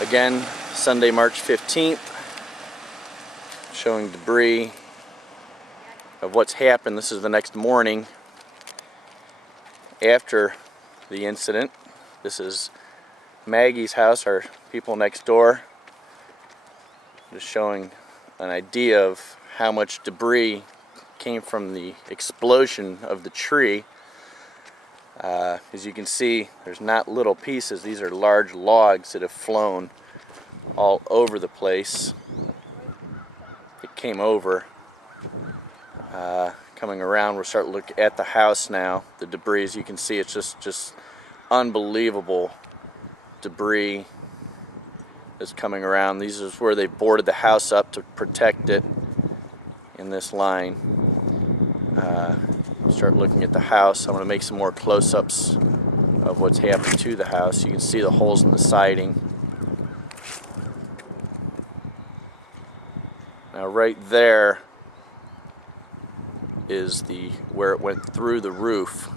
Again, Sunday, March 15th, showing debris of what's happened. This is the next morning after the incident. This is Maggie's house, our people next door. Just showing an idea of how much debris came from the explosion of the tree. As you can see, there's not little pieces. These are large logs that have flown all over the place. It came over. Coming around, we'll start to look at the house now. The debris, as you can see, it's just unbelievable debris that's coming around. These is where they boarded the house up to protect it in this line. Start looking at the house. I'm going to make some more close-ups of what's happened to the house. You can see the holes in the siding. Now right there is where it went through the roof.